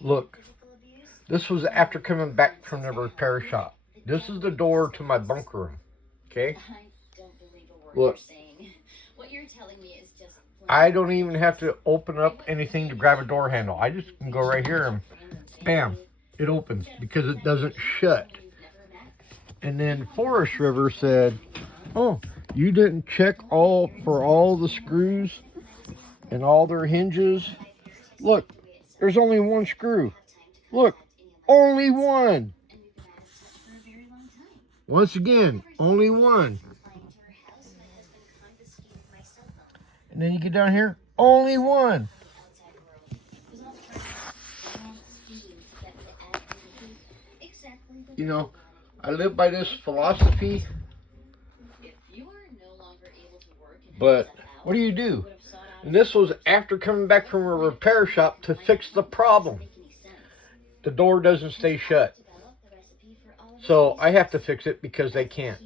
Look, this was after coming back from the repair shop. This is the door to my bunk room. Okay? Look, I don't even have to open up anything to grab a door handle. I just can go right here and bam, it opens because it doesn't shut. And then Forrest River said, oh, you didn't check for all the screws and all their hinges? Look, there's only one screw. Look, only one. Once again, only one. And then you get down here, only one. You know, I live by this philosophy, but what do? And this was after coming back from a repair shop to fix the problem. The door doesn't stay shut. So I have to fix it because they can't.